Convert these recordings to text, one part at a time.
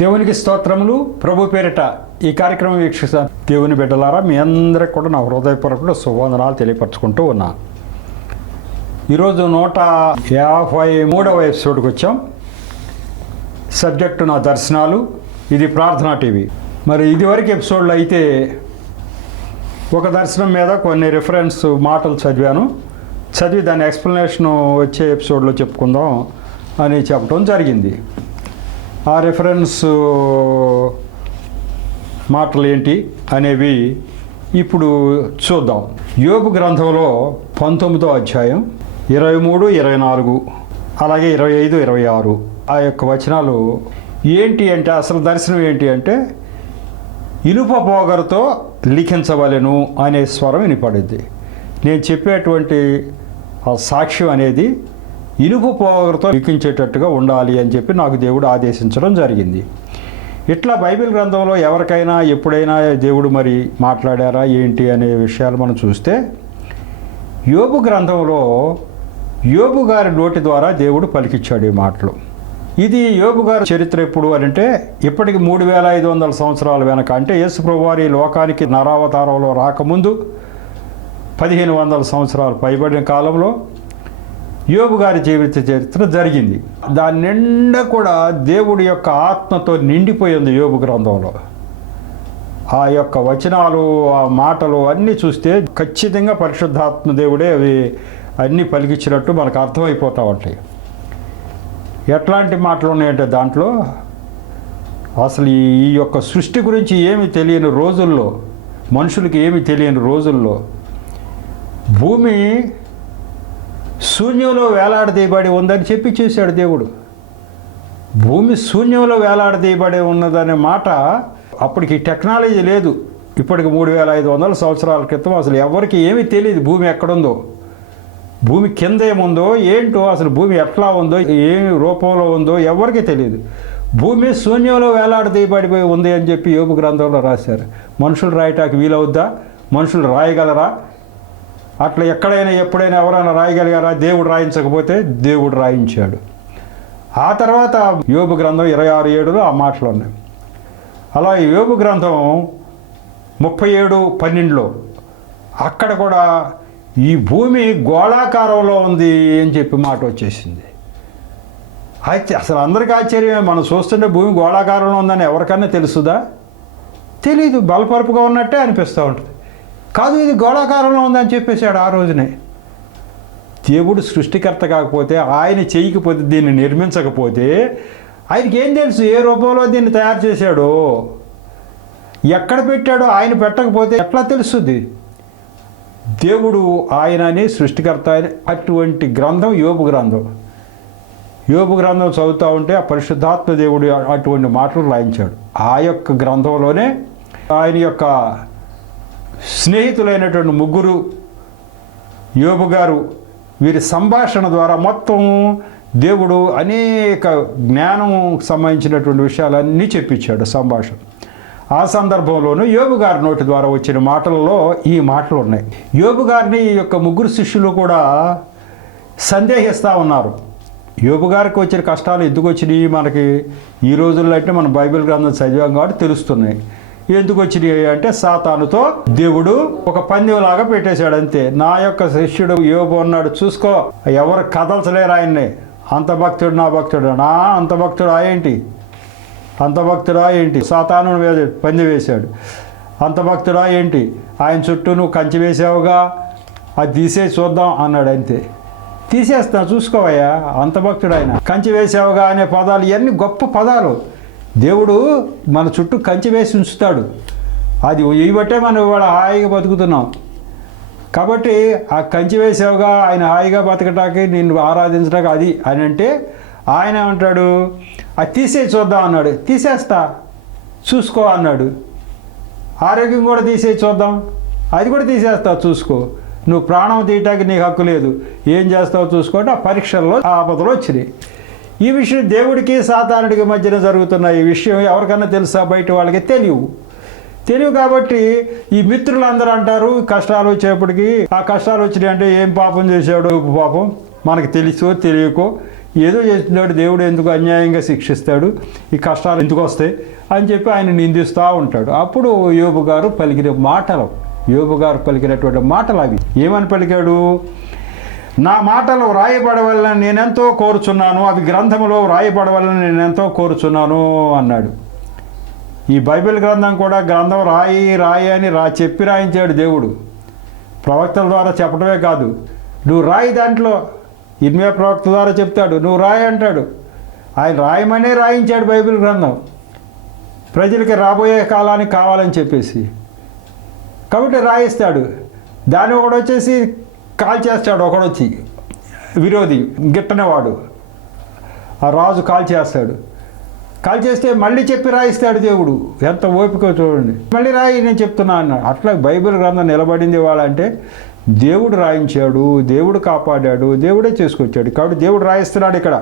దేవునికి స్తోత్రములు. ప్రభు పేరిట ఈ కార్యక్రమం వీక్షిస్తున్న దేవుని బిడ్డలారా, మీ అందరికి కూడా నా హృదయపూర్వక శుభవందనాలు తెలియపరచుకుంటూ ఉన్నా. ఈరోజు 153వ ఎపిసోడ్కి వచ్చాం. సబ్జెక్టు నా దర్శనాలు. ఇది ప్రార్థనా టీవీ. మరి ఇదివరకు ఎపిసోడ్లో అయితే ఒక దర్శనం మీద కొన్ని రిఫరెన్స్ మాటలు చదివి దాని ఎక్స్ప్లెనేషన్ వచ్చే ఎపిసోడ్లో చెప్పుకుందాం అని చెప్పడం జరిగింది. ఆ రిఫరెన్స్ మాటలు ఏంటి అనేవి ఇప్పుడు చూద్దాం. యోబు గ్రంథంలో 19వ అధ్యాయం 23, 24 అలాగే 25, 26 ఆ యొక్క వచనాలు ఏంటి అంటే, అసలు దర్శనం ఏంటి అంటే, ఇనుప పోగరుతో లిఖించవలెను అనే స్వరం వినపడింది. నేను చెప్పేటువంటి ఆ సాక్ష్యం అనేది ఇనుప పోగరుతో లిఖించేటట్టుగా ఉండాలి అని చెప్పి నాకు దేవుడు ఆదేశించడం జరిగింది. ఇట్లా బైబిల్ గ్రంథంలో ఎవరికైనా ఎప్పుడైనా దేవుడు మరి మాట్లాడారా ఏంటి అనే విషయాలు మనం చూస్తే, యోబు గ్రంథంలో యోబు గారి నోటి ద్వారా దేవుడు పలికిచ్చాడు ఈ మాటలు. ఇది యోబు గారి చరిత్ర ఎప్పుడు అని అంటే, ఇప్పటికి 3500 సంవత్సరాల వెనక, అంటే యేసు ప్రభువారి లోకానికి నరావతారంలో రాకముందు 1500 సంవత్సరాలు పైబడిన కాలంలో యోబు గారి జీవిత చరిత్ర జరిగింది. దాని నిండా కూడా దేవుడి యొక్క ఆత్మతో నిండిపోయింది యోబు గ్రంథంలో. ఆ యొక్క వచనాలు, ఆ మాటలు అన్నీ చూస్తే ఖచ్చితంగా పరిశుద్ధాత్మ దేవుడే అవి అన్నీ పలికిచ్చినట్టు మనకు అర్థమైపోతూ ఉంటాయి. ఎట్లాంటి మాటలు ఉన్నాయంటే దాంట్లో, అసలు ఈ యొక్క సృష్టి గురించి ఏమి తెలియని రోజుల్లో, మనుషులకి ఏమి తెలియని రోజుల్లో భూమి శూన్యంలో వేలాడదీయబడి ఉందని చెప్పి చేశాడు దేవుడు. భూమి శూన్యంలో వేలాడదీయబడి ఉన్నదనే మాట, అప్పటికి టెక్నాలజీ లేదు. ఇప్పటికి 3500 సంవత్సరాల క్రితం అసలు ఎవరికి ఏమీ తెలియదు భూమి ఎక్కడుందో, భూమి కింద ఏముందో ఏంటో, అసలు భూమి ఎట్లా ఉందో, ఏ రూపంలో ఉందో ఎవరికి తెలియదు. భూమి శూన్యంలో వేలాడదీయబడిపోయి ఉంది అని చెప్పి యోబు గ్రంథంలో రాశారు. మనుషులు రాయటానికి వీలవుద్దా? మనుషులు రాయగలరా? అట్లా ఎక్కడైనా ఎప్పుడైనా ఎవరైనా రాయగలిగారా? దేవుడు రాయించకపోతే దేవుడు రాయించాడు. ఆ తర్వాత యోబు గ్రంథం 26:7 ఆ మాటలు ఉన్నాయి. అలా యోబు గ్రంథం 37:12 అక్కడ కూడా ఈ భూమి గోళాకారంలో ఉంది అని చెప్పి మాట వచ్చేసింది. అయితే అసలు అందరికీ ఆశ్చర్యమే, మనం చూస్తుంటే భూమి గోళాకారంలో ఉందని ఎవరికన్నా తెలుసుదా? తెలీదు. బలపరుపుగా ఉన్నట్టే అనిపిస్తూ ఉంటుంది. కాదు, ఇది గోళాకారంలో ఉందని చెప్పేశాడు ఆ రోజునే. దేవుడు సృష్టికర్త కాకపోతే, ఆయన చేయకపోతే, దీన్ని నిర్మించకపోతే ఆయనకి ఏం తెలుసు ఏ రూపంలో దీన్ని తయారు చేశాడో, ఎక్కడ పెట్టాడో? ఆయన పెట్టకపోతే ఎట్లా తెలుస్తుంది? దేవుడు ఆయనని సృష్టికర్త అని. అటువంటి గ్రంథం యోబు గ్రంథం. యోబు గ్రంథం చదువుతూ ఉంటే ఆ పరిశుద్ధాత్మ దేవుడు అటువంటి మాటలు రాయించాడు. ఆ యొక్క గ్రంథంలోనే ఆయన యొక్క స్నేహితులైనటువంటి ముగ్గురు, యోబు గారు, వీరి సంభాషణ ద్వారా మొత్తం దేవుడు అనేక జ్ఞానం సంబంధించినటువంటి విషయాలన్నీ చెప్పించాడు సంభాషణ. ఆ సందర్భంలోనూ యోబు గారి నోటి ద్వారా వచ్చిన మాటలలో ఈ మాటలు ఉన్నాయి. యోబు గారిని ఈ యొక్క ముగ్గురు శిష్యులు కూడా సందేహిస్తూ ఉన్నారు. యోబు గారికి వచ్చిన కష్టాలు ఎందుకు వచ్చినాయి మనకి ఈ రోజుల్లో అంటే, మనం బైబిల్ గ్రంథం చదివాం కాబట్టి తెలుస్తున్నాయి. ఎందుకు వచ్చినాయి అంటే, సాతానుతో దేవుడు ఒక పందెంలాగా పెట్టేశాడు అంతే. నా యొక్క శిష్యుడు యోబు అన్నాడు, చూసుకో, ఎవరు కదల్చలేరు ఆయన్ని, అంత భక్తుడు నా భక్తుడు. అంత భక్తుడా ఏంటి? అంత భక్తుడా ఏంటి? సాతాను మీద పందెం వేశాడు. అంత భక్తుడా ఏంటి? ఆయన చుట్టూ నువ్వు కంచి వేసావుగా, అది తీసేసి చూద్దాం అన్నాడు. అంతే, తీసేస్తా చూసుకోవయ్యా, అంత భక్తుడు ఆయన. కంచి వేసావుగా అనే పదాలు ఇవన్నీ గొప్ప పదాలు. దేవుడు మన చుట్టూ కంచి వేసి ఉంచుతాడు. అది ఇవట్టే మనం ఇవాళ హాయిగా బతుకుతున్నాం. కాబట్టి ఆ కంచి వేసావుగా, ఆయన హాయిగా బతకటానికి, నిన్ను ఆరాధించడానికి అది అని అంటే, ఆయన ఏమంటాడు, అది తీసేసి చూద్దాం అన్నాడు. తీసేస్తా చూసుకో అన్నాడు. ఆరోగ్యం కూడా తీసేసి చూద్దాం, అది కూడా తీసేస్తా చూసుకో. నువ్వు ప్రాణం తీయటానికి నీకు హక్కు లేదు, ఏం చేస్తావో చూసుకోండి. ఆ పరీక్షల్లో ఆపదలు వచ్చినాయి. ఈ విషయం దేవుడికి సాతానుడికి మధ్యన జరుగుతున్న ఈ విషయం ఎవరికన్నా తెలుసా? బయట వాళ్ళకి తెలియవు కాబట్టి ఈ మిత్రులందరూ అంటారు, కష్టాలు వచ్చేప్పటికి, ఆ కష్టాలు వచ్చినాయి అంటే ఏం పాపం చేశాడు పాపం, మనకు తెలుసో తెలియకో ఏదో చేస్తున్నాడు, దేవుడు ఎందుకు అన్యాయంగా శిక్షిస్తాడు, ఈ కష్టాలు ఎందుకు వస్తాయి అని చెప్పి ఆయన నిందిస్తూ ఉంటాడు. అప్పుడు యోబు గారు పలికినటువంటి మాటలు అవి. ఏమని పలికాడు? నా మాటలు వ్రాయబడవలని నేనెంతో కోరుచున్నాను, అవి గ్రంథంలో వ్రాయబడవలని నేనెంతో కోరుచున్నాను అన్నాడు. ఈ బైబిల్ గ్రంథం కూడా గ్రంథం రాయి అని చెప్పి రాయించాడు దేవుడు. ప్రవక్తల ద్వారా చెప్పడమే కాదు, నువ్వు రాయి, దాంట్లో ఇర్మియా ప్రవక్త ద్వారా చెప్తాడు, నువ్వు రాయి అంటాడు. ఆయన రాయమనే రాయించాడు బైబిల్ గ్రంథం, ప్రజలకి రాబోయే కాలానికి కావాలని చెప్పేసి. కాబట్టి రాయిస్తాడు. దాన్ని ఒకడు వచ్చేసి కాల్ చేస్తాడు, ఒకడొచ్చి విరోధి గిట్టనేవాడు, ఆ రాజు కాల్ చేస్తాడు. కాల్ చేస్తే మళ్ళీ చెప్పి రాయిస్తాడు దేవుడు. ఎంత ఓపిక చూడండి. మళ్ళీ రాయి, నేను చెప్తున్నా అన్నాడు. అట్లా బైబిల్ గ్రంథం నిలబడింది వాళ్ళంటే దేవుడు రాయించాడు, దేవుడు కాపాడాడు, దేవుడే చేసుకొచ్చాడు. కాబట్టి దేవుడు రాయిస్తున్నాడు ఇక్కడ.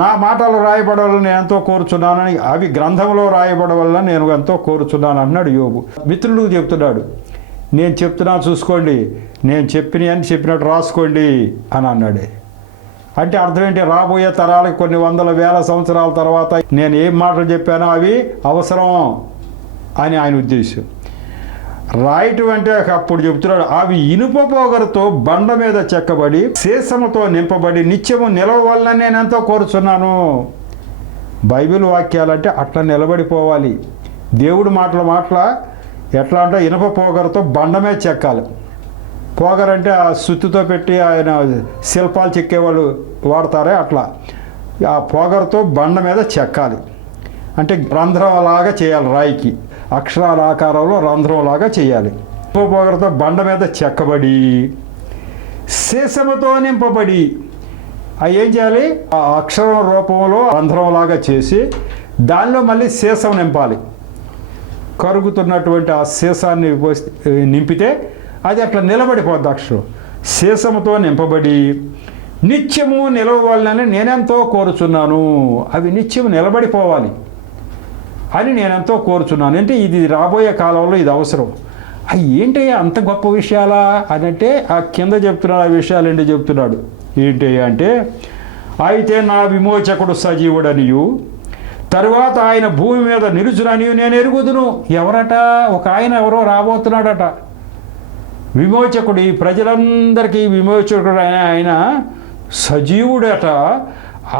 నా మాటలు రాయబడవలని నేను ఎంతో కోరుచున్నానని, అవి గ్రంథంలో రాయబడవల్ల నేను ఎంతో కోరుచున్నాను అన్నాడు యోబు. మిత్రులు చెప్తున్నాడు, నేను చెప్తున్నా చూసుకోండి, నేను చెప్పినట్టు రాసుకోండి అని అన్నాడు. అంటే అర్థం ఏంటి? రాబోయే తరాలకు కొన్ని వందల వేల సంవత్సరాల తర్వాత నేను ఏం మాటలు చెప్పానో అవి అవసరం అని ఆయన ఉద్దేశం. రాయటం అంటే అప్పుడు చెప్తున్నాడు, అవి ఇనుప పోగరుతో బండ మీద చెక్కబడి శేషముతో నింపబడి నిత్యము నిలవాలని నేను ఎంతో కోరుచున్నాను. బైబిల్ వాక్యాలంటే అట్లా నిలబడిపోవాలి. దేవుడు మాటల ఎట్లా అంటే ఇనుప పోగరుతో బండ మీద చెక్కాలి. పోగరంటే ఆ సుత్తితో పెట్టి ఆయన శిల్పాలు చెక్కేవాళ్ళు వాడతారే అట్లా, ఆ పోగరతో బండ మీద చెక్కాలి. అంటే రంధ్రంలాగా చేయాలి, రాయికి అక్షరాల ఆకారంలో రంధ్రంలాగా చేయాలి. పోగరతో బండ మీద చెక్కబడి శేషముతో నింపబడి ఏం చేయాలి? ఆ అక్షరం రూపంలో రంధ్రంలాగా చేసి దానిలో మళ్ళీ శేషం నింపాలి. కరుగుతున్నటువంటి ఆ శేషాన్ని నింపితే అది అట్లా నిలబడిపోద్ది. అక్షరం శేషముతో నింపబడి నిత్యము నిలవాలని నేనెంతో కోరుచున్నాను. అవి నిత్యము నిలబడిపోవాలి అని నేనెంతో కోరుచున్నాను. అంటే ఇది రాబోయే కాలంలో ఇది అవసరం. అవి ఏంటి అంత గొప్ప విషయాలా అని అంటే ఆ కింద చెప్తున్నాడు. ఆ విషయాలు ఏంటి చెప్తున్నాడు? ఏంటి అంటే, అయితే నా విమోచకుడు సజీవుడనియు తరువాత ఆయన భూమి మీద నిలుచుననియు నేను ఎరుగుదును. ఎవరట? ఒక ఆయన ఎవరో రాబోతున్నాడట, విమోచకుడు, ఈ ప్రజలందరికీ విమోచకుడు ఆయన సజీవుడట.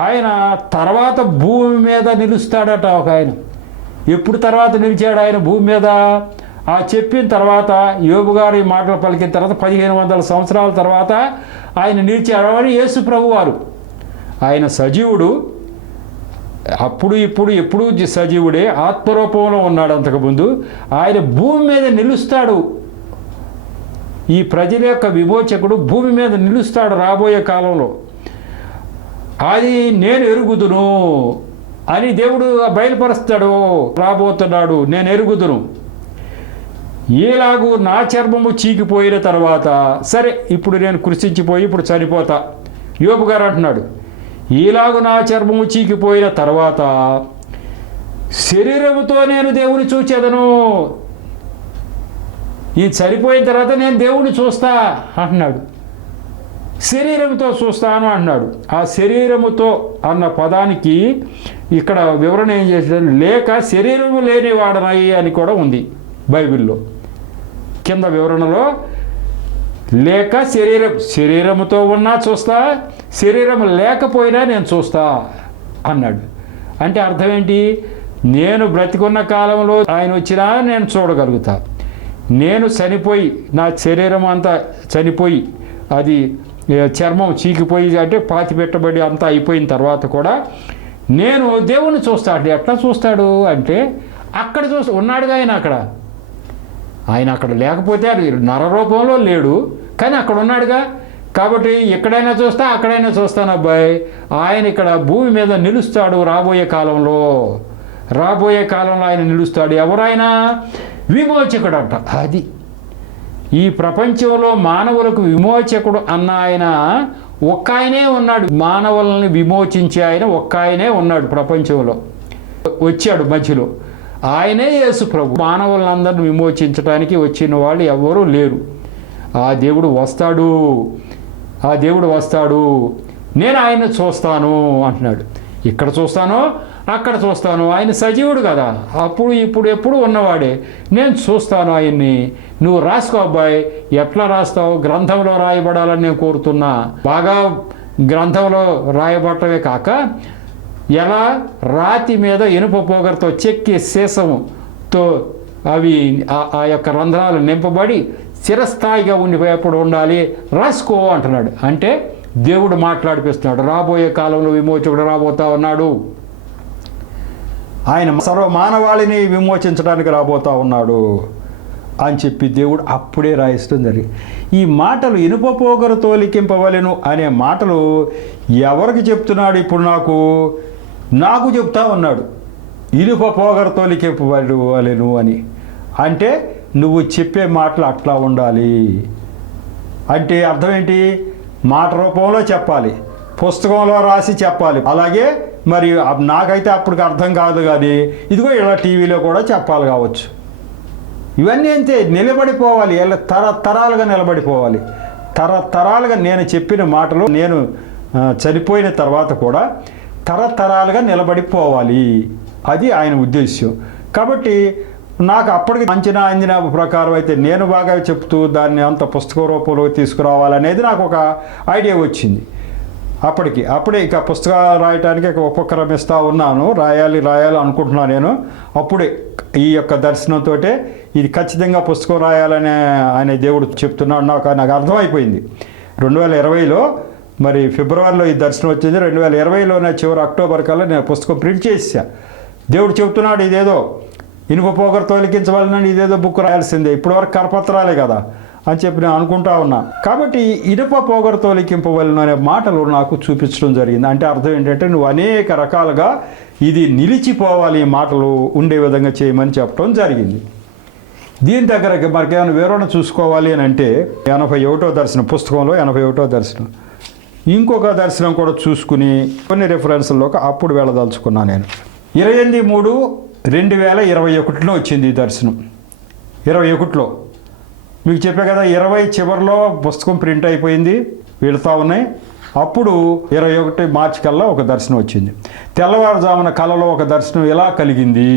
ఆయన తర్వాత భూమి మీద నిలుస్తాడట. ఒక ఆయన ఎప్పుడు తర్వాత నిలిచాడు ఆయన భూమి మీద? ఆ చెప్పిన తర్వాత యోబు గారు ఈ మాటలు పలికిన తర్వాత 1500 సంవత్సరాల తర్వాత ఆయన నిలిచాడు అని యేసు ప్రభు వారు. ఆయన సజీవుడు, అప్పుడు ఇప్పుడు ఎప్పుడు సజీవుడే, ఆత్మరూపంలో ఉన్నాడు. అంతకుముందు ఆయన భూమి మీద నిలుస్తాడు. ఈ ప్రజల యొక్క విమోచకుడు భూమి మీద నిలుస్తాడు రాబోయే కాలంలో. అది నేను ఎరుగుదును అని దేవుడు బయలుపరుస్తాడు. రాబోతున్నాడు, నేను ఎరుగుదును. ఏలాగూ నా చర్మము చీకిపోయిన తర్వాత, సరే ఇప్పుడు నేను కృషించిపోయి ఇప్పుడు చనిపోతా. యోబు గారు అంటున్నాడు, ఈలాగు నా చర్మము చీకిపోయిన తర్వాత శరీరముతో నేను దేవుని చూచెదను. ఈ చనిపోయిన తర్వాత నేను దేవుణ్ణి చూస్తా అంటున్నాడు. శరీరంతో చూస్తాను అన్నాడు. ఆ శరీరముతో అన్న పదానికి ఇక్కడ వివరణ ఏం చేశాడు? లేక శరీరము లేనివాడనై అని కూడా ఉంది బైబిల్లో. కింద వివరణలో లేక శరీరముతో ఉన్నా చూస్తా, శరీరం లేకపోయినా నేను చూస్తా అన్నాడు. అంటే అర్థం ఏంటి? నేను బ్రతికున్న కాలంలో ఆయన వచ్చినా నేను చూడగలుగుతా. నేను చనిపోయి నా శరీరం అంతా చనిపోయి అది చర్మం చీకిపోయి అంటే పాతి పెట్టబడి అంతా అయిపోయిన తర్వాత కూడా నేను దేవుణ్ణి చూస్తాడు. ఎట్లా చూస్తాడు అంటే అక్కడ ఉన్నాడుగా ఆయన అక్కడ లేకపోతే నరరూపంలో లేడు, కానీ అక్కడ ఉన్నాడుగా. కాబట్టి ఎక్కడైనా చూస్తా, అక్కడైనా చూస్తాను అబ్బాయి. ఆయన ఇక్కడ భూమి మీద నిలుస్తాడు రాబోయే కాలంలో. ఆయన నిలుస్తాడు. ఎవరైనా విమోచకుడు అంట. అది ఈ ప్రపంచంలో మానవులకు విమోచకుడు అన్న ఆయన ఒక్క ఆయనే ఉన్నాడు. మానవులని విమోచించే ఆయన ఒక్క ఆయనే ఉన్నాడు ప్రపంచంలో. వచ్చాడు మధ్యలో, ఆయనే యేసు ప్రభు. మానవులందరిని విమోచించడానికి వచ్చిన వాళ్ళు ఎవరూ లేరు. ఆ దేవుడు వస్తాడు. నేను ఆయన్ని చూస్తాను అంటున్నాడు. ఇక్కడ చూస్తాను, అక్కడ చూస్తాను. ఆయన సజీవుడు కదా, అప్పుడు ఇప్పుడు ఎప్పుడు ఉన్నవాడే. నేను చూస్తాను ఆయన్ని. నువ్వు రాసుకో అబ్బాయి, ఎట్లా రాస్తావు? గ్రంథంలో రాయబడాలని నేను కోరుతున్నా. బాగా గ్రంథంలో రాయబడటమే కాక ఎలా రాతి మీద ఇనుప పోగరతో చెక్కి సీసంతో అవి ఆ యొక్క రంధ్రాలు నింపబడి చిరస్థాయిగా ఉండిపోయేప్పుడు ఉండాలి, రాసుకో అంటున్నాడు. అంటే దేవుడు మాట్లాడిపిస్తున్నాడు. రాబోయే కాలంలో విమోచకుడు రాబోతా ఉన్నాడు. ఆయన సర్వ మానవాళిని విమోచించడానికి రాబోతా ఉన్నాడు అని చెప్పి దేవుడు అప్పుడే రాయిస్తుంది. ఈ మాటలు ఇనుప పోగరతో లిఖింపవలెను అనే మాటలు ఎవరికి చెప్తున్నాడు? ఇప్పుడు నాకు చెప్తా ఉన్నాడు. ఇనుప పోగరతో లిఖింపవలెను అని అంటే నువ్వు చెప్పే మాటలు అట్లా ఉండాలి. అంటే అర్థం ఏంటి? మాట రూపంలో చెప్పాలి, పుస్తకంలో రాసి చెప్పాలి. అలాగే మరి నాకైతే అప్పటికి అర్థం కాదు, కానీ ఇదిగో ఇలా టీవీలో కూడా చెప్పాలి కావచ్చు. ఇవన్నీ అంతే, నిలబడిపోవాలి, ఇలా తరతరాలుగా నిలబడిపోవాలి. తరతరాలుగా నేను చెప్పిన మాటలు నేను చనిపోయిన తర్వాత కూడా తరతరాలుగా నిలబడిపోవాలి. అది ఆయన ఉద్దేశ్యం. కాబట్టి నాకు అప్పటికి అంచనా ప్రకారం అయితే నేను బాగా చెప్తూ దాన్ని అంత పుస్తక రూపంలో తీసుకురావాలనేది నాకు ఒక ఐడియా వచ్చింది. అప్పుడే ఇక పుస్తకాలు రాయటానికి ఉపక్రమం ఇస్తూ ఉన్నాను. రాయాలి అనుకుంటున్నాను నేను. అప్పుడే ఈ యొక్క దర్శనంతో ఇది ఖచ్చితంగా పుస్తకం రాయాలనే ఆయన దేవుడు చెప్తున్నాడు. నాకు అర్థమైపోయింది. 2020లో మరి ఫిబ్రవరిలో ఈ దర్శనం వచ్చింది. 2020లోనే చివరి అక్టోబర్ కల్లా నేను పుస్తకం ప్రింట్ చేసా. దేవుడు చెప్తున్నాడు, ఇదేదో ఇనుప పోగరతో లిఖించవాలని, ఇదేదో బుక్ రాయాల్సిందే, ఇప్పటివరకు కరపత్రాలే కదా అని చెప్పి నేను అనుకుంటా ఉన్నా. కాబట్టి ఇనుప పోగరతో లిఖింపవలను అనే మాటలు నాకు చూపించడం జరిగింది. అంటే అర్థం ఏంటంటే నువ్వు అనేక రకాలుగా ఇది నిలిచిపోవాలి, ఈ మాటలు ఉండే విధంగా చేయమని చెప్పడం జరిగింది. దీని దగ్గరకి మనకేమైనా వివరణ చూసుకోవాలి అని అంటే 81వ దర్శనం పుస్తకంలో 81వ దర్శనం ఇంకొక దర్శనం కూడా చూసుకుని కొన్ని రెఫరెన్స్లోకి అప్పుడు వెళ్ళదలుచుకున్నాను నేను. 28/3/2021లో వచ్చింది ఈ దర్శనం. 21లో మీకు చెప్పే కదా, 20 చివరిలో పుస్తకం ప్రింట్ అయిపోయింది, వెళుతూ ఉన్నాయి. అప్పుడు 21 మార్చి కల్లా ఒక దర్శనం వచ్చింది. తెల్లవారుజామున కలలో ఒక దర్శనం ఎలా కలిగింది?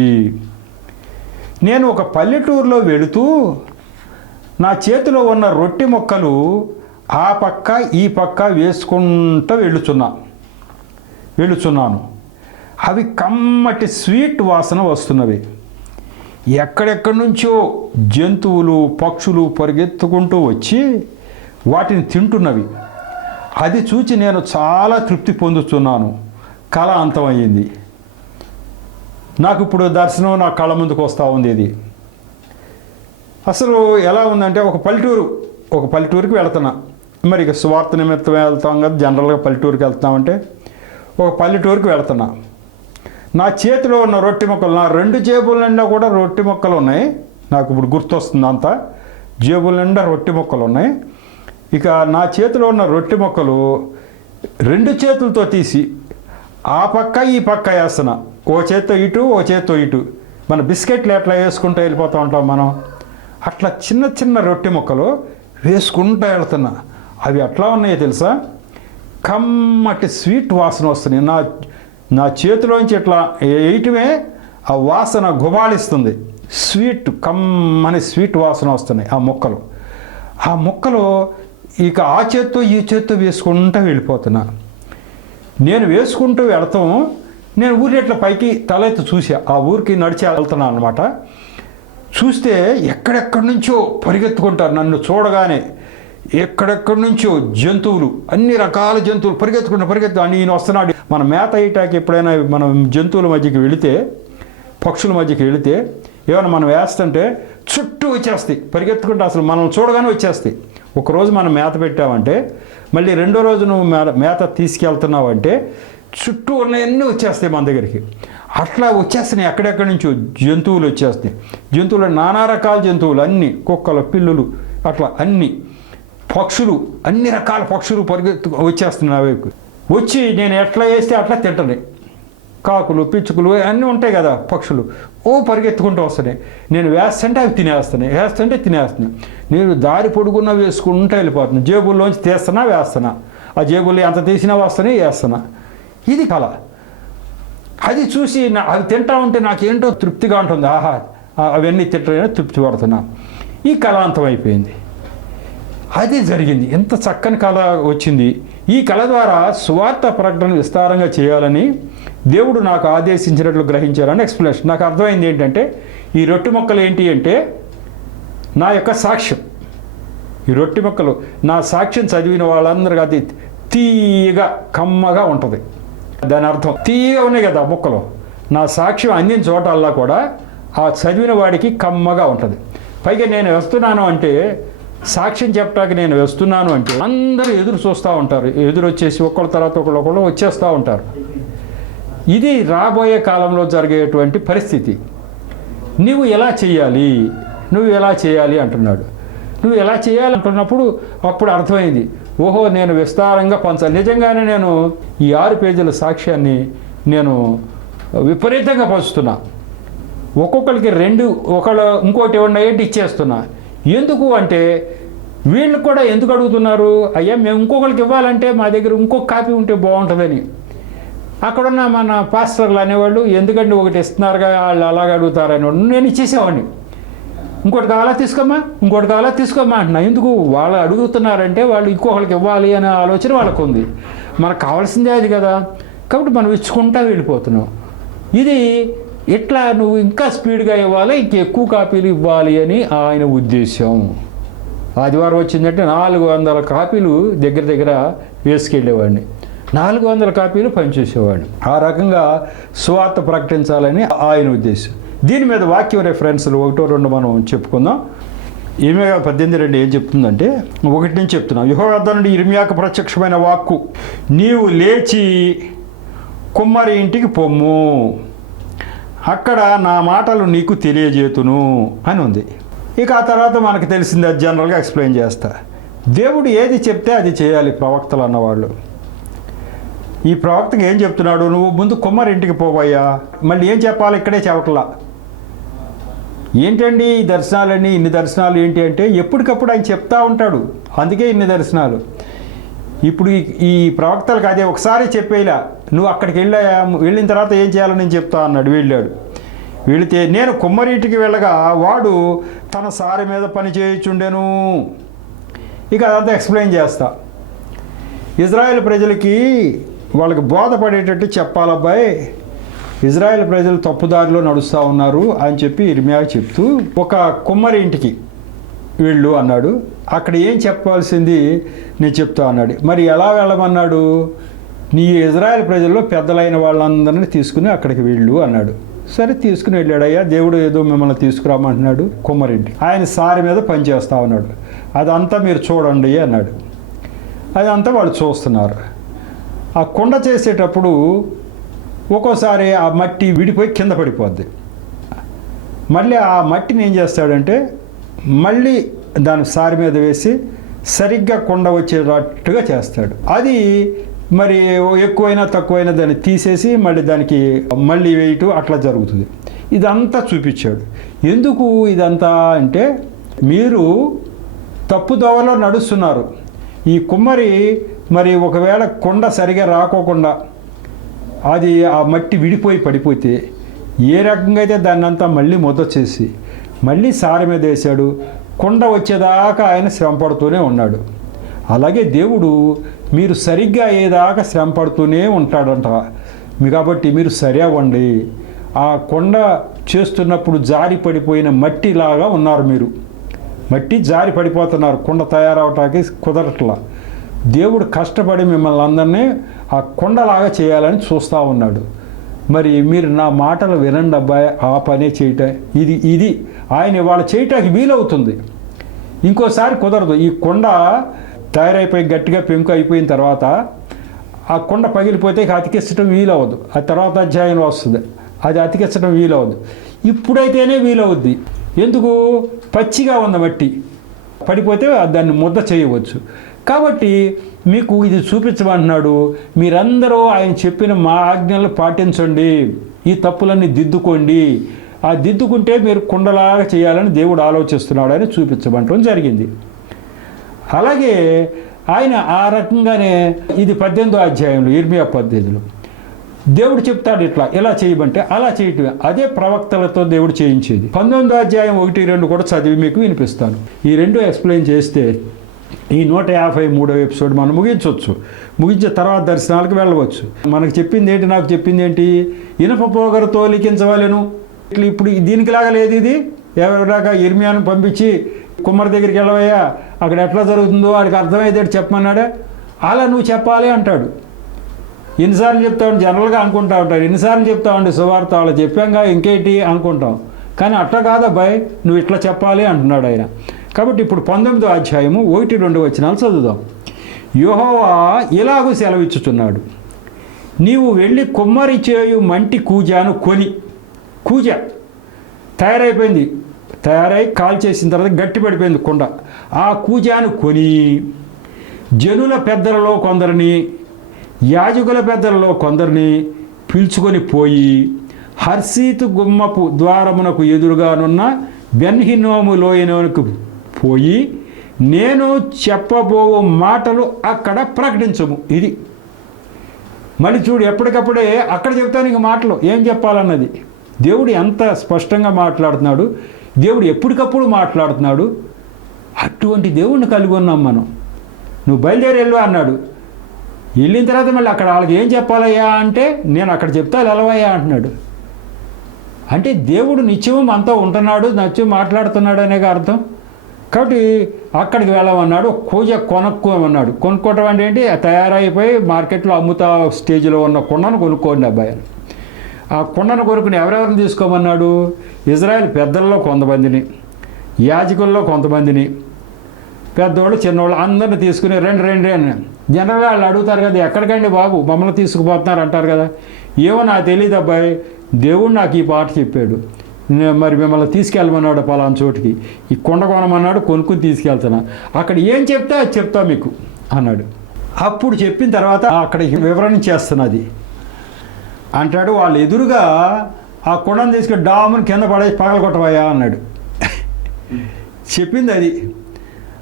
నేను ఒక పల్లెటూరులో వెళుతూ నా చేతిలో ఉన్న రొట్టె ముక్కలు ఆ పక్క ఈ పక్క వేసుకుంటూ వెళ్ళుచున్నాను. అవి కమ్మటి స్వీట్ వాసన వస్తున్నవి. ఎక్కడెక్కడి నుంచో జంతువులు పక్షులు పరిగెత్తుకుంటూ వచ్చి వాటిని తింటున్నవి. అది చూచి నేను చాలా తృప్తి పొందుతున్నాను. కళ అంతమయ్యింది. నాకు ఇప్పుడు దర్శనం నా కళ్ళ ముందుకు వస్తూ ఉంది. ఇది అసలు ఎలా ఉందంటే ఒక పల్లెటూరుకి వెళ్తున్నా. మరి ఇక స్వార్థ నిమిత్తం వెళ్తాం కదా, జనరల్గా పల్లెటూరుకి వెళ్తామంటే ఒక పల్లెటూరుకి వెళ్తున్నా. నా చేతిలో ఉన్న రొట్టె ముక్కలు, నా 2 జేబుల నిండా కూడా రొట్టె ముక్కలు ఉన్నాయి. నాకు ఇప్పుడు గుర్తొస్తుంది అంతా. జేబుల నిండా రొట్టె ముక్కలు ఉన్నాయి. ఇక నా చేతిలో ఉన్న రొట్టె ముక్కలు 2 చేతులతో తీసి ఆ పక్క ఈ పక్క వేస్తున్నా. ఓ చేత్తో ఇటు, ఓ చేత్తో ఇటు. మన బిస్కెట్లు ఎట్లా వేసుకుంటూ వెళ్ళిపోతూ ఉంటాం మనం, అట్లా చిన్న చిన్న రొట్టె ముక్కలు వేసుకుంటూ వెళ్తున్నా. అవి ఎట్లా ఉన్నాయో తెలుసా? కమ్మటి స్వీట్ వాసన వస్తున్నాయి. నా చేతిలోంచి ఇట్లా వేయటమే ఆ వాసన గుబాళిస్తుంది. కమ్మని స్వీట్ వాసన వస్తున్నాయి ఆ ముక్కలు ఇక ఆ చేత్తో ఈ చేత్తో వేసుకుంటూ వెళ్ళిపోతున్నా. నేను వేసుకుంటూ వెళతాం. నేను ఊరి ఇట్లా పైకి తలెత్తి చూసా. ఆ ఊరికి నడిచి వెళ్తున్నాను అనమాట. చూస్తే ఎక్కడెక్కడి నుంచో పరిగెత్తుకుంటారు నన్ను చూడగానే. ఎక్కడెక్కడి నుంచో జంతువులు, అన్ని రకాల జంతువులు పరిగెత్తు నేను వస్తున్నాడు. మన మేత అయ్యటానికి ఎప్పుడైనా మనం జంతువుల మధ్యకి వెళితే, పక్షుల మధ్యకి వెళితే ఏమైనా మనం వేస్తుంటే చుట్టూ వచ్చేస్తాయి పరిగెత్తుకుంటే, అసలు మనం చూడగానే వచ్చేస్తాయి. ఒకరోజు మనం మేత పెట్టామంటే మళ్ళీ రెండో రోజు నువ్వు మేత తీసుకెళ్తున్నావంటే చుట్టూ ఉన్నవన్నీ వచ్చేస్తాయి మన దగ్గరికి. అట్లా వచ్చేస్తున్నాయి ఎక్కడెక్కడి నుంచో జంతువులు వచ్చేస్తాయి. జంతువులు నానా రకాల జంతువులు, అన్నీ కుక్కలు, పిల్లులు, అట్లా అన్నీ పక్షులు, అన్ని రకాల పక్షులు వచ్చేస్తున్నాయి. వచ్చి నేను ఎట్లా వేస్తే అట్లా తింటున్నాయి. కాకులు, పిచ్చుకలు అన్నీ ఉంటాయి కదా పక్షులు, పరిగెత్తుకుంటూ వస్తున్నాయి. నేను వేస్తుంటే అవి తినేస్తున్నాయి. నేను దారి పొడుగున్నా వేసుకుంటూ వెళ్ళిపోతున్నాను. జేబుల్లోంచి తీస్తున్నా వేస్తున్నా. ఆ జేబులు ఎంత తీసినా వస్తున్నాయి, వేస్తున్నా. ఇది కళ. అది చూసి అవి తింటా ఉంటే నాకేంటో తృప్తిగా ఉంటుంది. ఆహా, అవన్నీ తింటే తృప్తి పడుతున్నా. ఈ కళ అంతమైపోయింది. అది జరిగింది. ఎంత చక్కని కళ వచ్చింది. ఈ కళ ద్వారా సువార్త ప్రకటన విస్తారంగా చేయాలని దేవుడు నాకు ఆదేశించినట్లు గ్రహించాలని ఎక్స్ప్లెనేషన్. నాకు అర్థమైంది ఏంటంటే, ఈ రొట్టె ముక్కలు ఏంటి అంటే నా యొక్క సాక్ష్యం. ఈ రొట్టె ముక్కలు నా సాక్ష్యం చదివిన వాళ్ళందరికీ అది తీయగా కమ్మగా ఉంటుంది. దాని అర్థం తీయగా ఉన్నాయి కదా ముక్కలు. నా సాక్ష్యం అందిన చోటల్లా కూడా ఆ చదివిన వాడికి కమ్మగా ఉంటుంది. పైగా నేను వస్తున్నాను అంటే, సాక్ష్యం చెప్పడానికి నేను వస్తున్నాను అంటే అందరూ ఎదురు చూస్తూ ఉంటారు. ఎదురు వచ్చేసి ఒకళ్ళ తర్వాత ఒకళ్ళు వచ్చేస్తూ ఉంటారు. ఇది రాబోయే కాలంలో జరిగేటువంటి పరిస్థితి. నువ్వు ఎలా చేయాలి అంటున్నాడు. నువ్వు ఎలా చేయాలి అంటున్నప్పుడు అప్పుడు అర్థమైంది, ఓహో నేను విస్తారంగా పంచాలి. నిజంగానే నేను ఈ 6 పేజీల సాక్ష్యాన్ని నేను విపరీతంగా పంచుతున్నా. ఒక్కొక్కరికి 2 ఒకళ్ళు ఇంకోటి ఏమన్నా ఏంటి ఇచ్చేస్తున్నా. ఎందుకు అంటే వీళ్ళు కూడా ఎందుకు అడుగుతున్నారు, అయ్యా మేము ఇంకొకరికి ఇవ్వాలంటే మా దగ్గర ఇంకొక కాపీ ఉంటే బాగుంటుందని. అక్కడున్న మన పాస్టర్లు అనేవాళ్ళు ఎందుకంటే ఒకటి ఇస్తున్నారుగా వాళ్ళు అలాగ అడుగుతారని నేను ఇచ్చేసేవాడిని. ఇంకోటి కావాలా తీసుకోమ్మా అంటున్నా. ఎందుకు వాళ్ళు అడుగుతున్నారంటే వాళ్ళు ఇంకొకరికి ఇవ్వాలి అనే ఆలోచన వాళ్ళకు ఉంది. మనకు కావాల్సిందే అది కదా, కాబట్టి మనం ఇచ్చుకుంటా వెళ్ళిపోతున్నాం. ఇది ఇట్లా నువ్వు ఇంకా స్పీడ్గా ఇవ్వాలి, ఇంకెక్కువ కాపీలు ఇవ్వాలి అని ఆయన ఉద్దేశం. ఆదివారం వచ్చిందంటే 400 కాపీలు దగ్గర వేసుకెళ్ళేవాడిని. 400 కాపీలు పనిచేసేవాడిని. ఆ రకంగా సువార్త ప్రకటించాలని ఆయన ఉద్దేశం. దీని మీద వాక్యం రెఫరెన్స్లు 1-2 మనం చెప్పుకుందాం. ఇర్మియా 18:2 ఏం చెప్తుందంటే, 1 నుంచి చెప్తున్నాం. యెహోవా వద్ద నుండి ఇర్మియాకు ప్రత్యక్షమైన వాక్కు, నీవు లేచి కుమ్మరి ఇంటికి పొమ్ము, అక్కడ నా మాటలు నీకు తెలియజేతును అని ఉంది. ఇక ఆ తర్వాత మనకు తెలిసింది, అది జనరల్గా ఎక్స్ప్లెయిన్ చేస్తా. దేవుడు ఏది చెప్తే అది చేయాలి ప్రవక్తలు అన్నవాళ్ళు. ఈ ప్రవక్తకి ఏం చెప్తున్నాడు, నువ్వు ముందు కుమ్మరి ఇంటికి పోవయ్యా. మళ్ళీ ఏం చెప్పాలి, ఇక్కడే చెప్పట్లా. ఏంటండి ఈ దర్శనాలన్నీ, ఇన్ని దర్శనాలు ఏంటి అంటే ఎప్పటికప్పుడు ఆయన చెప్తా ఉంటాడు, అందుకే ఇన్ని దర్శనాలు. ఇప్పుడు ఈ ప్రవక్తలకు అదే ఒకసారి చెప్పేలా, నువ్వు అక్కడికి వెళ్ళిన తర్వాత ఏం చేయాలని నేను చెప్తా అన్నాడు. వెళితే నేను కుమ్మరింటికి వెళ్ళగా వాడు తన సారి మీద పని చేయుచుండెను. ఇక అదంతా ఎక్స్ప్లెయిన్ చేస్తా. ఇజ్రాయెల్ ప్రజలకి వాళ్ళకి బోధపడేటట్టు చెప్పాలబ్బాయి, ఇజ్రాయెల్ ప్రజలు తప్పుదారిలో నడుస్తూ ఉన్నారు అని చెప్పి ఇర్మియా చెప్తూ ఒక కుమ్మరి ఇంటికి వెళ్ళు అన్నాడు. అక్కడ ఏం చెప్పాల్సింది నేను చెప్తా అన్నాడు. మరి ఎలా వెళ్ళమన్నాడు, నీ ఇజ్రాయెల్ ప్రజల్లో పెద్దలైన వాళ్ళందరినీ తీసుకుని అక్కడికి వెళ్ళు అన్నాడు. సరే తీసుకుని వెళ్ళాడయ్యా, దేవుడు ఏదో మిమ్మల్ని తీసుకురామంటున్నాడు కుమ్మరింటి. ఆయన సారి మీద పనిచేస్తా ఉన్నాడు. అదంతా మీరు చూడండి అన్నాడు. అదంతా వాళ్ళు చూస్తున్నారు. ఆ కుండ చేసేటప్పుడు ఒక్కోసారి ఆ మట్టి విడిపోయి కింద పడిపోద్ది. మళ్ళీ ఆ మట్టిని ఏం చేస్తాడంటే మళ్ళీ దాని సారి మీద వేసి సరిగ్గా కుండ వచ్చేటట్టుగా చేస్తాడు. అది మరి ఎక్కువైనా తక్కువైనా దాన్ని తీసేసి మళ్ళీ దానికి మళ్ళీ వేయటం అట్లా జరుగుతుంది. ఇదంతా చూపించాడు. ఎందుకు ఇదంతా అంటే, మీరు తప్పుదోవలో నడుస్తున్నారు. ఈ కుమ్మరి మరి ఒకవేళ కుండ సరిగా రాకోకుండా అది ఆ మట్టి విడిపోయి పడిపోతే ఏ రకంగా అయితే దాన్ని అంతా మళ్ళీ ముద్ద చేసి మళ్ళీ సారి మీద వేశాడు, కుండ వచ్చేదాకా ఆయన శ్రమ పడుతూనే ఉన్నాడు. అలాగే దేవుడు మీరు సరిగ్గా అయ్యేదాకా శ్రమ పడుతూనే ఉంటాడంట. కాబట్టి మీరు సరి అవ్వండి. ఆ కొండ చేస్తున్నప్పుడు జారి పడిపోయిన మట్టిలాగా ఉన్నారు. మీరు మట్టి జారి పడిపోతున్నారు, కుండ తయారవటానికి కుదరట్లా. దేవుడు కష్టపడి మిమ్మల్ని అందరినీ ఆ కొండలాగా చేయాలని చూస్తూ ఉన్నాడు. మరి మీరు నా మాటలు వినండి అబ్బాయి, ఆ పనే చేయటం ఇది ఆయన ఇవాళ చేయటానికి వీలవుతుంది. ఇంకోసారి కుదరదు. ఈ కొండ తయారైపోయి గట్టిగా పెంకు అయిపోయిన తర్వాత ఆ కొండ పగిలిపోతే అతికించడం వీలవద్దు. ఆ తర్వాత అధ్యాయంలో వస్తుంది, అది అతికించడం వీలవద్దు. ఇప్పుడైతేనే వీలవుద్ది. ఎందుకు, పచ్చిగా ఉంది మట్టి, పడిపోతే దాన్ని ముద్ద చేయవచ్చు. కాబట్టి మీకు ఇది చూపించమంటున్నాడు. మీరందరూ ఆయన చెప్పిన మా ఆజ్ఞలు పాటించండి, ఈ తప్పులన్నీ దిద్దుకోండి. ఆ దిద్దుకుంటే మీరు కుండలాగా చేయాలని దేవుడు ఆలోచిస్తున్నాడు అని చూపించమంటం జరిగింది. అలాగే ఆయన ఆ రకంగానే ఇది 18వ అధ్యాయంలో ఇర్మియా 18లో దేవుడు చెప్తాడు ఇలా చేయమంటే అలా చేయటమే. అదే ప్రవక్తలతో దేవుడు చేయించేది. 19వ అధ్యాయం 1, 2 కూడా చదివి మీకు వినిపిస్తాను. ఈ రెండు ఎక్స్ప్లెయిన్ చేస్తే ఈ 153వ ఎపిసోడ్ మనం ముగించవచ్చు. ముగించిన తర్వాత దర్శనాలకు వెళ్ళవచ్చు. మనకు చెప్పింది ఏంటి, నాకు చెప్పింది ఏంటి, ఇనప పోగరుతో లిఖించవలెను. ఇప్పుడు దీనికిలాగా లేదు. ఇది ఎవరిదాకా ఇర్మియాను పంపించి కుమ్మరి దగ్గరికి వెళ్ళవయ్యా, అక్కడ ఎట్లా జరుగుతుందో వాడికి అర్థమైతే చెప్పమన్నాడే, అలా నువ్వు చెప్పాలి అంటాడు. ఎన్నిసార్లు చెప్తామండి, జనరల్గా అనుకుంటా ఉంటారు, ఎన్నిసార్లు చెప్తామండి సువార్త, వాళ్ళు చెప్పాంగా ఇంకేంటి అనుకుంటాం. కానీ అట్లా కాదబ్బాయి, నువ్వు ఇట్లా చెప్పాలి అంటున్నాడు ఆయన. కాబట్టి ఇప్పుడు 19వ అధ్యాయము 1, 2 వచనాలు చదువుదాం. యెహోవా ఇలాగూ సెలవిచ్చుచున్నాడు, నీవు వెళ్ళి కుమ్మరి చేయు మంటి కూజాను కొని, కూజ తయారైపోయింది, తయారై కాల్ చేసిన తర్వాత గట్టి పడిపోయింది కుండ, ఆ కూజాను కొని జనుల పెద్దలలో కొందరిని యాజకుల పెద్దలలో కొందరిని పిలుచుకొని పోయి హర్సీతు గుమ్మపు ద్వారమునకు ఎదురుగానున్న బెన్ హిన్నోము లోయలోనికి పోయి నేను చెప్పబో మాటలు అక్కడ ప్రకటించము. ఇది మళ్ళీ చూడు, ఎప్పటికప్పుడే అక్కడ చెప్తానికి మాటలు ఏం చెప్పాలన్నది. దేవుడు ఎంత స్పష్టంగా మాట్లాడుతున్నాడు, దేవుడు ఎప్పటికప్పుడు మాట్లాడుతున్నాడు. అటువంటి దేవుడిని కలిగి ఉన్నాం మనం. నువ్వు బయలుదేరి వెళ్ళు అన్నాడు. వెళ్ళిన తర్వాత మళ్ళీ అక్కడ వాళ్ళకి ఏం చెప్పాలయ్యా అంటే నేను అక్కడ చెప్తా వెళ్ళవయ్యా అంటున్నాడు. అంటే దేవుడు నిత్యం మనతో ఉంటున్నాడు, నిత్యం మాట్లాడుతున్నాడు అనే అర్థం. కాబట్టి అక్కడికి వెళ్ళమన్నాడు. కూజ కొనుక్కోమన్నాడు. కొనుక్కోవటం అంటే ఏంటి, తయారైపోయి మార్కెట్లో అమ్ముతా స్టేజ్లో ఉన్న కుండను కొనుక్కోండి అబ్బాయి. ఆ కుండను కొనుక్కుని ఎవరెవరిని తీసుకోమన్నాడు, ఇజ్రాయెల్ పెద్దల్లో కొంతమందిని, యాజకుల్లో కొంతమందిని, పెద్దవాళ్ళు చిన్నవాళ్ళు అందరిని తీసుకుని రెండు అని. జనరల్గా వాళ్ళు అడుగుతారు కదా, ఎక్కడికండి బాబు మమ్మల్ని తీసుకుపోతున్నారు అంటారు కదా. ఏమో నాకు తెలియదు అబ్బాయి, దేవుడు నాకు ఈ పాట చెప్పాడు, మరి మిమ్మల్ని తీసుకెళ్ళమన్నాడు పలానా చోటికి, ఈ కొండ కొనమన్నాడు, కొనుక్కుని తీసుకెళ్తున్నా, అక్కడ ఏం చెప్తే అది చెప్తా మీకు అన్నాడు. అప్పుడు చెప్పిన తర్వాత అక్కడ వివరణ చేస్తున్నది అంటాడు. వాళ్ళు ఎదురుగా ఆ కొండను తీసుకుని డాముని కింద పడేసి పగలగొట్టవయ్యా అన్నాడు. చెప్పింది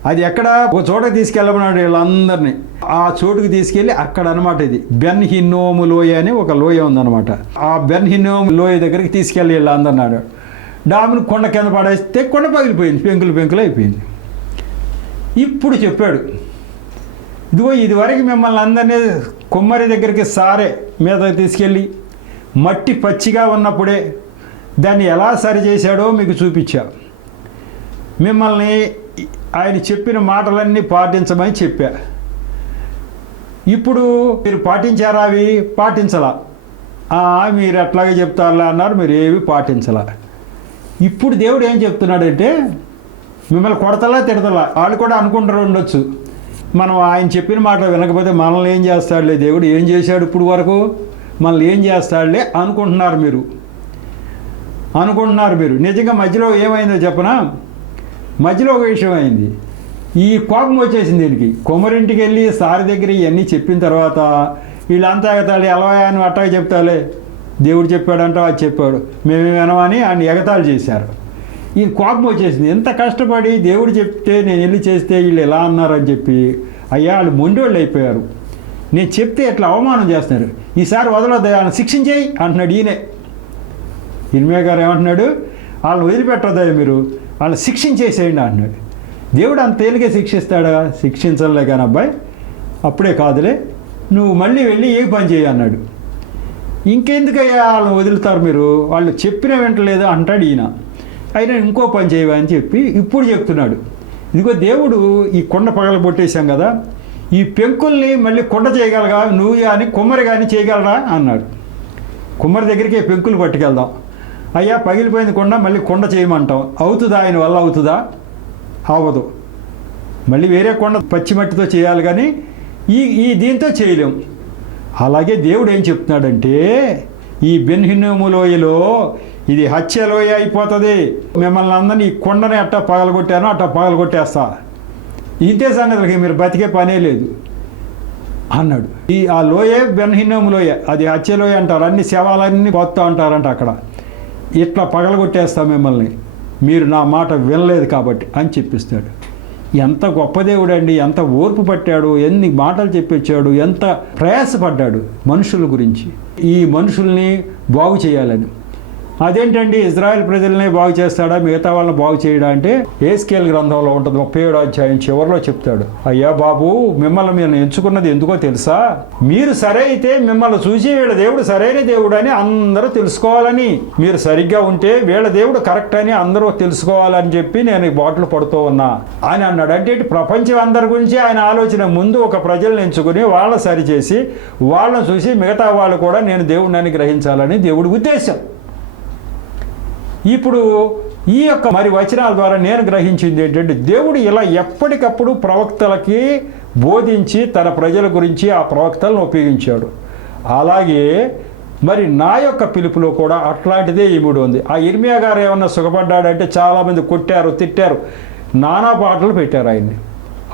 అది ఎక్కడ ఒక చోటకి తీసుకెళ్ళమన్నాడు వీళ్ళందరినీ. ఆ చోటుకి తీసుకెళ్ళి అక్కడ అనమాట, ఇది బెన్ హిన్నోము లోయ అని ఒక లోయ ఉందన్నమాట. ఆ బెన్ హిన్నోము లోయ దగ్గరికి తీసుకెళ్ళి వీళ్ళందరినాడు. డాముని కొండ కింద పడేస్తే కొండ పగిలిపోయింది, పెంకులు అయిపోయింది. ఇప్పుడు చెప్పాడు, ఇదిగో ఇదివరకు మిమ్మల్ని అందరినీ కుమ్మరి దగ్గరికి సారే మీద తీసుకెళ్ళి మట్టి పచ్చిగా ఉన్నప్పుడే దాన్ని ఎలా సరి చేశాడో మీకు చూపించా. మిమ్మల్ని ఆయన చెప్పిన మాటలన్నీ పాటించమని చెప్పా. ఇప్పుడు మీరు పాటించారా? అవి పాటించలా. మీరు ఎట్లాగే చెప్తారులే అన్నారు, మీరు ఏవి పాటించలా. ఇప్పుడు దేవుడు ఏం చెప్తున్నాడంటే, మిమ్మల్ని కొడతలా తిడతలా. వాళ్ళు కూడా అనుకుంటారు ఉండొచ్చు, మనం ఆయన చెప్పిన మాట వినకపోతే మనల్ని ఏం చేస్తాడులే దేవుడు, ఏం చేశాడు ఇప్పుడు వరకు, మనల్ని ఏం చేస్తాడులే అనుకుంటున్నారు మీరు. నిజంగా మధ్యలో ఏమైందో చెప్పనా, మధ్యలో ఒక విషయం అయింది. ఈ కోపం వచ్చేసింది దీనికి. కుమ్మరింటికి వెళ్ళి సారి దగ్గర ఇవన్నీ చెప్పిన తర్వాత వీళ్ళంతా ఎగతాళి, అలవాయ అని అట్టాగా చెప్తాలే, దేవుడు చెప్పాడంట, అది చెప్పాడు, మేమే వినమని ఆయన ఎగతాళి చేశారు. ఈ కోపం వచ్చేసింది. ఎంత కష్టపడి దేవుడు చెప్తే నేను వెళ్ళి చేస్తే వీళ్ళు ఎలా అన్నారని చెప్పి, అయ్యా వాళ్ళు మొండివాళ్ళు అయిపోయారు, నేను చెప్తే ఎట్లా అవమానం చేస్తున్నారు, ఈసారి వదలొద్దు, ఆయన శిక్షించేయి అంటున్నాడు ఈయనే. ఇర్మియా గారు ఏమంటున్నాడు, వాళ్ళని వదిలిపెట్టొద్దయ్యా, మీరు వాళ్ళని శిక్షించేసేయండి అంటున్నాడు. దేవుడు అంత తేలికే శిక్షిస్తాడా? శిక్షించలే కానీ అబ్బాయి, అప్పుడే కాదులే, నువ్వు మళ్ళీ వెళ్ళి ఏ పని చేయి అన్నాడు. ఇంకెందుకయ్యా వాళ్ళని వదులుతారు మీరు, వాళ్ళు చెప్పిన వెంటలేదు అంటాడు ఈయన. అయినా ఇంకో పని చేయవా అని చెప్పి ఇప్పుడు చెప్తున్నాడు. ఇదిగో దేవుడు ఈ కొండ పగల కొట్టేశాం కదా, ఈ పెంకుల్ని మళ్ళీ కొండ చేయగలగా, నువ్వు కానీ కుమ్మరి కానీ చేయగలరా అన్నాడు. కుమ్మరి దగ్గరికి పెంకులు పట్టుకెళ్దాం. అయ్యా పగిలిపోయింది కొండ, మళ్ళీ కొండ చేయమంటాం, అవుతుందా? ఆయన వల్ల అవుతుందా? అవ్వదు. మళ్ళీ వేరే కొండ పచ్చి మట్టితో చేయాలి, కానీ ఈ దీంతో చేయలేం. అలాగే దేవుడు ఏం చెప్తున్నాడంటే, ఈ బెన్ హిన్నోము లోయలో ఇది హత్య లోయ అయిపోతుంది, మిమ్మల్ని అందరినీ ఈ కొండని అట్టా పగలగొట్టానో అట్టా పగలగొట్టేస్తా, ఇంతే సంగతులకి మీరు బతికే పనే లేదు అన్నాడు. ఆ లోయే బెన్ హిన్నోము లోయ, అది హత్య లోయ అంటారు, అన్ని శవాలన్నీ పోతా ఉంటారంట అక్కడ. ఇట్లా పగలగొట్టేస్తా మిమ్మల్ని, మీరు నా మాట వినలేదు కాబట్టి అని చెప్పిస్తాడు. ఎంత గొప్ప దేవుడు అండి, ఎంత ఓర్పు పట్టాడు, ఎన్ని మాటలు చెప్పించాడు, ఎంత ప్రయాసపడ్డాడు మనుషుల గురించి, ఈ మనుషుల్ని బాగు చేయాలని. అదేంటండి ఇజ్రాయెల్ ప్రజల్ని బాగు చేస్తాడా, మిగతా వాళ్ళని బాగు చేయడా అంటే ఏస్కేల్ గ్రంథంలో ఉంటుంది 37వ అధ్యాయం చివరిలో చెప్తాడు, అయ్యా బాబు మిమ్మల్ని నేను ఎంచుకున్నది ఎందుకో తెలుసా, మీరు సరే అయితే మిమ్మల్ని చూసి వీళ్ళ దేవుడు సరైన దేవుడు అని అందరూ తెలుసుకోవాలని, మీరు సరిగ్గా ఉంటే వీళ్ళ దేవుడు కరెక్ట్ అని అందరూ తెలుసుకోవాలని చెప్పి నేను ఈ బాటలు పడుతూ ఉన్నా అని అన్నాడు. అంటే ప్రపంచం అందరి గురించి ఆయన ఆలోచన, ముందు ఒక ప్రజలను ఎంచుకుని వాళ్ళని సరిచేసి వాళ్ళని చూసి మిగతా వాళ్ళు కూడా నేను దేవుడిని గ్రహించాలని దేవుడి ఉద్దేశం. ఇప్పుడు ఈ యొక్క మరి వచనాల ద్వారా నేను గ్రహించింది ఏంటంటే, దేవుడు ఇలా ఎప్పటికప్పుడు ప్రవక్తలకి బోధించి తన ప్రజల గురించి ఆ ప్రవక్తలను ఉపయోగించాడు. అలాగే మరి నా యొక్క పిలుపులో కూడా అట్లాంటిదే ఇముడు ఉంది. ఆ ఇర్మియా గారు ఏమన్నా సుఖపడ్డాడంటే చాలామంది కొట్టారు, తిట్టారు, నానా పాటలు పెట్టారు ఆయన్ని.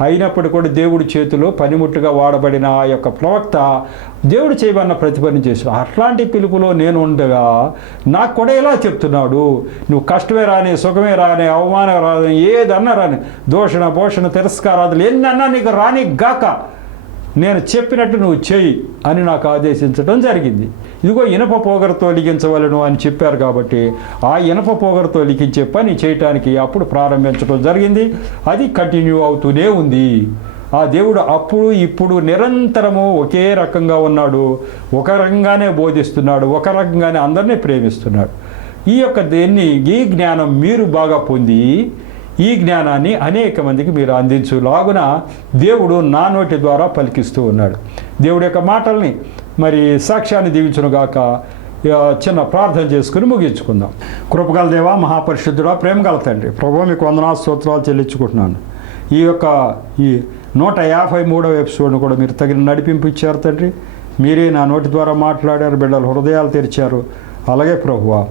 అయినప్పటికీ కూడా దేవుడి చేతిలో పనిముట్టుగా వాడబడిన ఆ యొక్క ప్రవక్త దేవుడు చేయబడిన ప్రతిపని చేశాడు. అట్లాంటి పిలుపులో నేను ఉండగా నాకు కూడా ఇలా చెప్తున్నాడు, నువ్వు కష్టమే రాని, సుఖమే రాని, అవమానం రాని, ఏదన్నా రాని, దూషణ పోషణ తిరస్కారాలు ఎన్నన్నా నీకు రాని గాక, నేను చెప్పినట్టు నువ్వు చెయ్యి అని నాకు ఆదేశించడం జరిగింది. ఇదిగో ఇనప పోగరతో లిఖించవలను అని చెప్పారు కాబట్టి ఆ ఇనప పోగరతో లిఖించే పని చేయటానికి అప్పుడు ప్రారంభించడం జరిగింది. అది కంటిన్యూ అవుతూనే ఉంది. ఆ దేవుడు అప్పుడు ఇప్పుడు నిరంతరము ఒకే రకంగా ఉన్నాడు, ఒక రకంగానే బోధిస్తున్నాడు, ఒక రకంగానే అందరినీ ప్రేమిస్తున్నాడు. ఈ జ్ఞానం మీరు బాగా పొంది ఈ జ్ఞానాన్ని అనేక మందికి మీరు అందించులాగున దేవుడు నా నోటి ద్వారా పలికిస్తూ ఉన్నాడు. దేవుడి యొక్క మాటల్ని మరి సాక్ష్యాన్ని దీవించునుగాక. చిన్న ప్రార్థన చేసుకుని ముగించుకుందాం. కృపగల దేవా, మహాపరిశుద్ధుడా, ప్రేమగల తండ్రి, ప్రభువా మీకు వందనాలు స్తోత్రాలు చెల్లించుకుంటున్నాను. ఈ 153వ ఎపిసోడ్ను కూడా మీరు తగిన నడిపింపు ఇచ్చారు తండ్రి. మీరే నా నోటి ద్వారా మాట్లాడారు, బిడ్డల హృదయాలు తెరిచారు. అలాగే ప్రభువా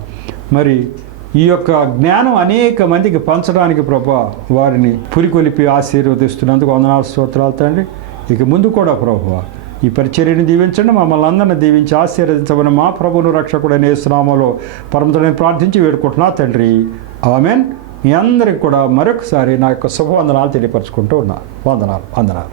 మరి ఈ యొక్క జ్ఞానం అనేక మందికి పంచడానికి ప్రభువా వారిని పురికొలిపి ఆశీర్వదిస్తున్నందుకు వందనాలు స్తోత్రాలు తండ్రి. ఇక ముందు కూడా ప్రభువా ఈ పరిచర్యని దీవించండి, మమ్మల్ని అందరిని దీవించి ఆశీర్వదించమని మా ప్రభువును రక్షకుడైన యేసు నామములో పరమతండ్రిని ప్రార్థించి వేడుకుంటున్నా తండ్రి, ఆమేన్. మీ అందరికి కూడా మరొకసారి నా యొక్క శుభవందనాలు తెలియపరచుకుంటూ ఉన్నా. వందనాలు.